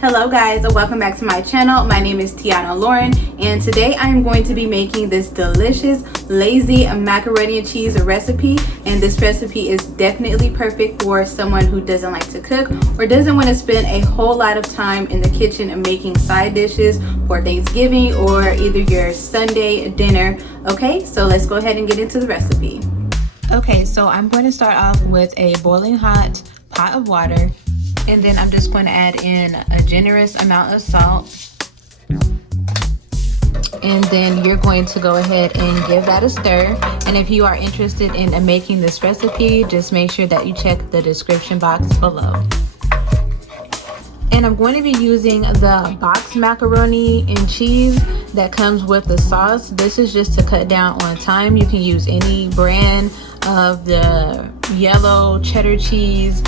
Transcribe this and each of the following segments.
Hello guys, and welcome back to my channel. My name is Tiana Lauren, and today I'm going to be making this delicious lazy macaroni and cheese recipe. And this recipe is definitely perfect for someone who doesn't like to cook or doesn't want to spend a whole lot of time in the kitchen and making side dishes for Thanksgiving or either your Sunday dinner. Okay, so let's go ahead and get into the recipe. Okay, so I'm going to start off with a boiling hot pot of water. And then I'm just going to add in a generous amount of salt. And then you're going to go ahead and give that a stir. And if you are interested in making this recipe, just make sure that you check the description box below. And I'm going to be using the boxed macaroni and cheese that comes with the sauce. This is just to cut down on time. You can use any brand of the yellow cheddar cheese,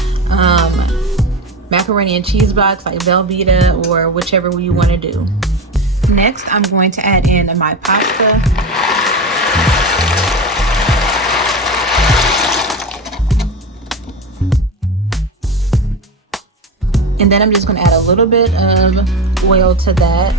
macaroni and cheese box like Velveeta or whichever you want to do. Next, I'm going to add in my pasta. And then I'm just going to add a little bit of oil to that.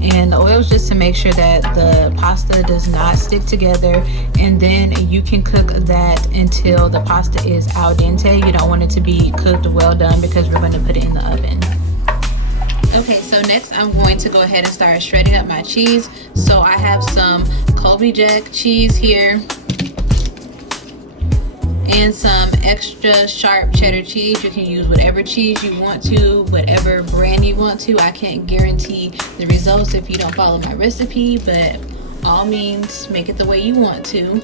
And the oil is just to make sure that the pasta does not stick together, and then you can cook that until the pasta is al dente. You don't want it to be cooked well done because we're going to put it in the oven. Okay, so next I'm going to go ahead and start shredding up my cheese. So I have some Colby Jack cheese here and some extra sharp cheddar cheese. You can use whatever cheese you want to, whatever brand you want to. I can't guarantee the results if you don't follow my recipe, but all means make it the way you want to.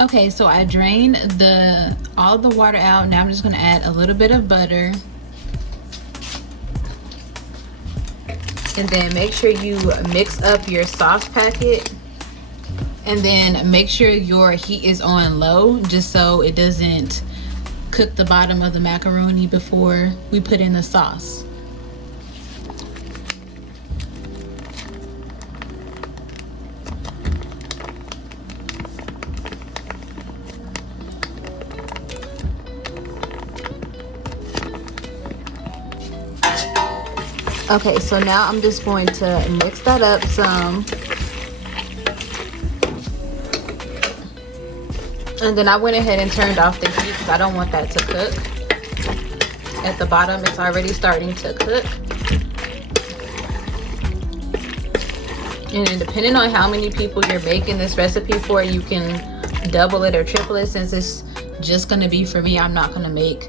Okay, so I drained all the water out. Now I'm just going to add a little bit of butter. And then make sure you mix up your sauce packet. And then make sure your heat is on low, just so it doesn't cook the bottom of the macaroni before we put in the sauce. Okay, so now I'm just going to mix that up some. And then I went ahead and turned off the heat because I don't want that to cook. At the bottom, it's already starting to cook. And then depending on how many people you're making this recipe for, you can double it or triple it. Since it's just going to be for me, I'm not going to make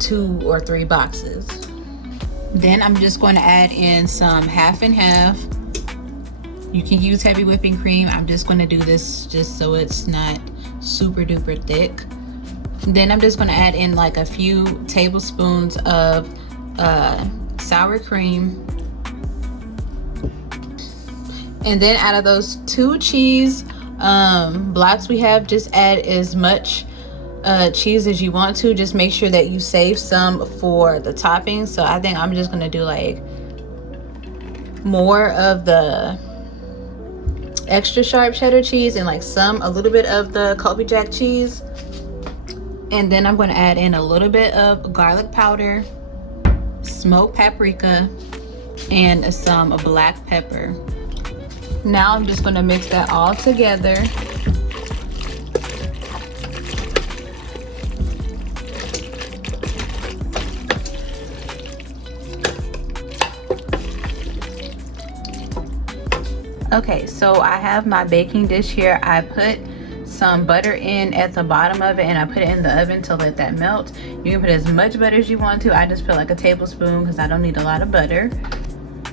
2 or 3 boxes. Then I'm just going to add in some half and half. You can use heavy whipping cream. I'm just going to do this just so it's not super duper thick. Then I'm just going to add in like a few tablespoons of sour cream. And then out of those 2 cheese blocks we have, just add as much cheese as you want to. Just make sure that you save some for the topping. So I think I'm just gonna do like more of the extra sharp cheddar cheese and like a little bit of the Colby Jack cheese. And then I'm going to add in a little bit of garlic powder, smoked paprika, and some black pepper. Now I'm just going to mix that all together. Okay, so I have my baking dish here. I put some butter in at the bottom of it and I put it in the oven to let that melt. You can put as much butter as you want to. I just put like a tablespoon because I don't need a lot of butter.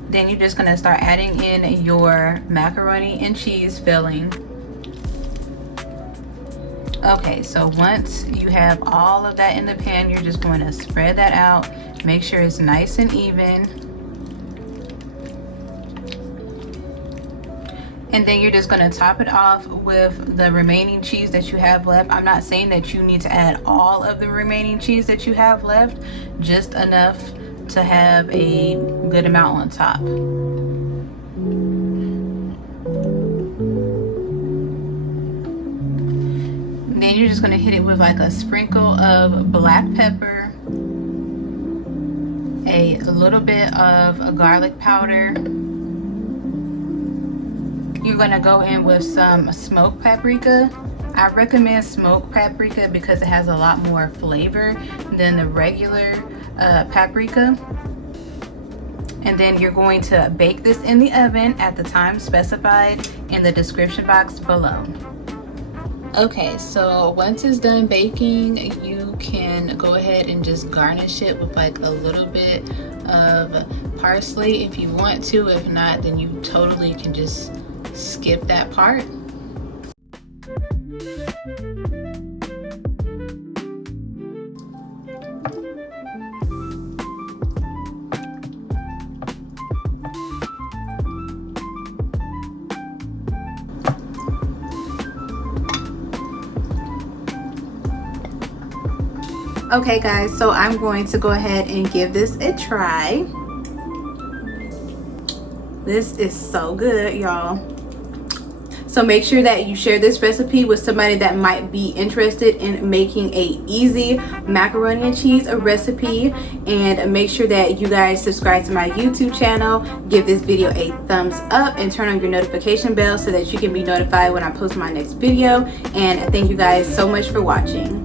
Then you're just gonna start adding in your macaroni and cheese filling. Okay, so once you have all of that in the pan, you're just going to spread that out. Make sure it's nice and even. And then you're just going to top it off with the remaining cheese that you have left. I'm not saying that you need to add all of the remaining cheese that you have left, just enough to have a good amount on top. Then you're just going to hit it with like a sprinkle of black pepper, a little bit of garlic powder. You're going to go in with some smoked paprika. I recommend smoked paprika because it has a lot more flavor than the regular paprika. And then you're going to bake this in the oven at the time specified in the description box below. Okay, so once it's done baking, you can go ahead and just garnish it with like a little bit of parsley if you want to. If not, then you totally can just skip that part. Okay guys, so I'm going to go ahead and give this a try. This is so good, y'all. So make sure that you share this recipe with somebody that might be interested in making a easy macaroni and cheese recipe. And make sure that you guys subscribe to my YouTube channel, give this video a thumbs up, and turn on your notification bell so that you can be notified when I post my next video. And thank you guys so much for watching.